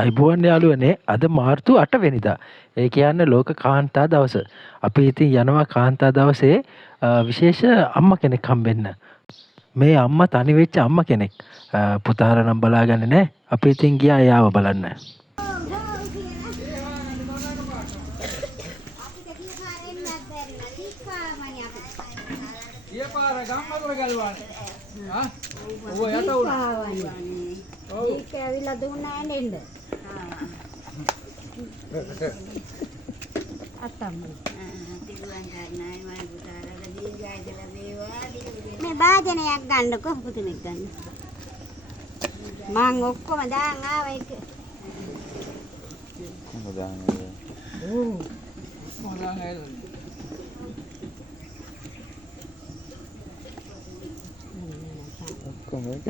අයිබෝන් යාළුවනේ අද මාර්තු 8 වෙනිදා. ඒ කියන්නේ ලෝක කාන්තා දවස. අපි ඉතින් යනවා කාන්තා දවසේ විශේෂ අම්මා කෙනෙක් හම්බෙන්න. මේ අම්මා තනි වෙච්ච අම්මා කෙනෙක්. පුතාලා නම් බලාගන්නේ නැහැ. අපි ඉතින් ගියා එයාව බලන්න. ඒක ඇවිල්ලා දුන්නා ඇඬෙන්න. අත්තම්මයි. මේ භාජනයක් ගන්නකො පුතුමෙක් ගන්න. මං ඔක්කොම දාන් ආවා ඒක. කොහොමද දාන්නේ? ඔක්කොම එකද?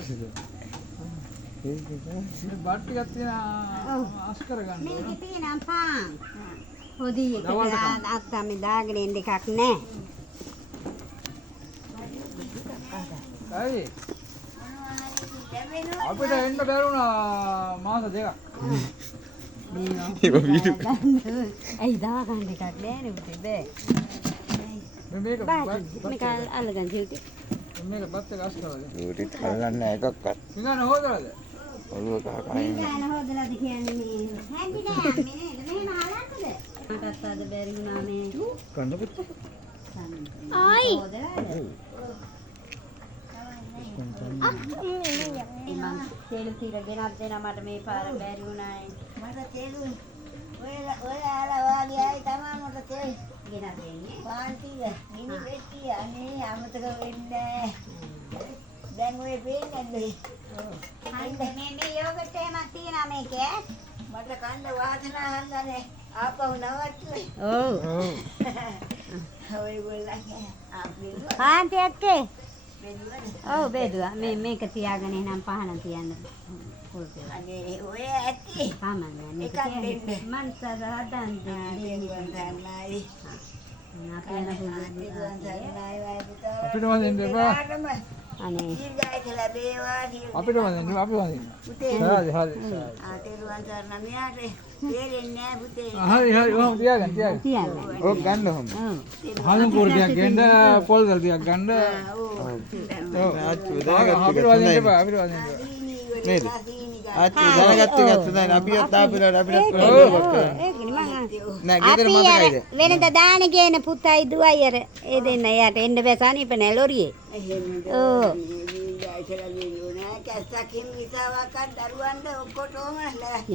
මේ බට් ටිකක් තියෙන අස් කරගන්න. මේකේ තියෙන පාන්. හොදි එකට අත්තම්මි දාගෙන ඉන්න එකක් නැහැ. ඇයි? අපිට එන්න බැරුණා මාස දෙකක්. ඇයි දාගන්න එකක් නැහැ නේ බෑ. මේක අල්ලගන්න ජීවිතේ. මේක බත් එක අස් කරලා. ඌටිත් හල්ලන්නේ එකක්වත්. නිකන් හොදලාද? ඔළුව කහ කහින්. නිකන් හොදලාද කියන්නේ මේ. හැන්දි නෑ මේ නේද? මෙහෙම හලන්නද? මටත් අද බැරි වුණා මේ. කන්න පුතා. ආයි. මම තෙල් తీර ගෙනත් දෙනා මට මේ පාර බැරි වුණායි. මට තෙල් ඔය ආලා වාගේයි තමයි මට තෙල් ගෙනත් දෙන්නේ. පාන්තිය, මිනි පෙට්ටිය අනේ අමතක වෙන්නේ. දැන් ඔය පේන්නේ. අන්න මේ යෝගට් එකක් තියෙනවා මේකේ. මට කන්න වාසනා හන්දනේ. ආපහු නවත්තුයි. ඔව්. ඔයගොල්ලන්ගේ ආපේ. පාන්තියක්කේ. ඔව් බෙදුවා. මේක තියාගෙන එනම් පහන තියන්න. අනේ ඔය ඇති. සාමාන්‍යයෙන් එකක් දෙන්න. මං සරහදන් දෙන්නේ. අපිට වදින්න එපා. අනේ අපිට වදින්න අපි වදින්න. හරි හරි. හරි ඔහොම තියාගන්න. ඔක් ගන්න ඔහොම. හලුන් කුරුටියක් ගන්න පොල් ගල් ටිකක් ගන්න. ඔව් ආච්චි අපිට වදින්න එපා අපිට වදින්න එපා. නේද? ආච්චි දැනගත්තු එකත් හොඳයි. අපිවත් ආපෙලාට අපිට නෑ ගෙදර මතකයිද? වෙනද දාන ගේන පුතයි දුවයි අර ඒ දෙන්න එයාට එන්න බෑ සනීප නෑ ලොරියේ. ඔව්. කැස්සකින් විසාවක් දරුවන්ට ඔක්කොටම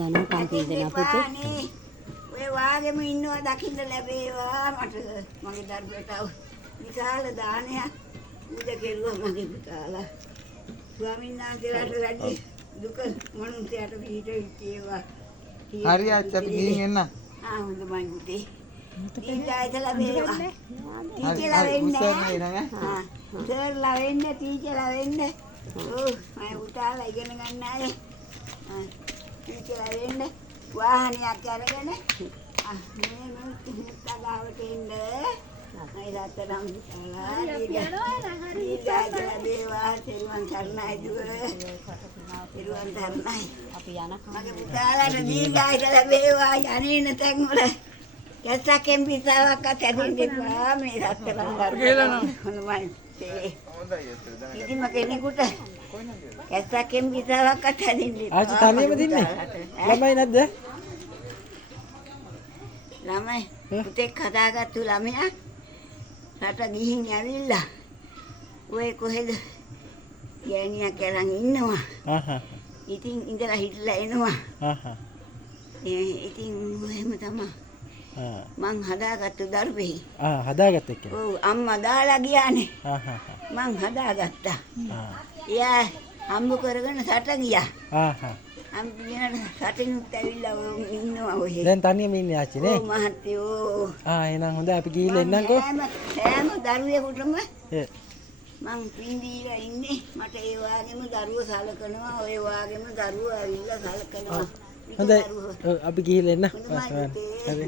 යන කන්ති දෙන පුතේ. ඔය වාගෙම ඉන්නවා දකින්න ලැබේවා මට මගේ දරුවට විශාල දානයක් උද කෙරුවා මගේ පුතාලා. ස්වාමීන් වහන්සේලාට වැඩි දුක මනුස්සයාට පිට විච්චේවා. හරි ආච්චි අපි ගිහින් එන්න. හොඳයි පුතේ. ටීචර්ලා බේවා. ටීචර්ලා වෙන්නේ. සර්ලා වෙන්නේ ටීචර්ලා වෙන්නේ. ඔව් මම උටාලා ඉගෙන ගන්න අය. ටීචර්ලා වෙන්නේ වාහනයක් අරගෙන මේ මුත්තගාවට එන්න. අය රත්තරන් උටාලා ටීචර්ලා බේවා සරුවන් කරන්නයි දුව. සරුවන් කරන්නයි. අපි යනකම් මගේ පුතාලාට දීගායක ලැබේවා යන්නේ නැතන් වල කැස්සකෙන් පිටාවක් අතරින් දෙපා මේ රත්තරන් ගන්න හොඳයි ඉතින් මගේ කෙනෙකුට කැස්සකෙන් පිටාවක් අතරින් දෙපා ආච්චි තනියම දින්නේ ළමයි නැද්ද ළමයි පුතෙක් හදාගත්තු ළමයා රට ගිහින් ඇවිල්ලා ඔය කොහෙද ගෑණියක් අරන් ඉන්නවා ඉතින් ඉඳලා හිටලා එනවා ඉතින් එහෙම තමයි මං හදාගත්තු දරුවෙහි හදාගත්ත එක. ඔව් අම්මා දාලා ගියානේ. මං හදාගත්තා. එයා හම්බ කරගෙන සට ගියා. හම්බියන සටිනුත් ඇවිල්ලා ඉන්නවා ඔය. දැන් තනියම ඉන්නේ ආච්චි නේ? ඔව් මහත්තයෝ. එහෙනම් හොඳයි අපි ගිහිල්ලා එන්නම්කෝ. හැම දරුවෙකුටම මං පින්දීලා ඉන්නේ. මට ඒ වගේම දරුවෝ සලකනවා. ඔය වගේම දරුවෝ ඇවිල්ලා සලකනවා. හොඳයි අපි ගිහිල්ලා එන්න. හරි.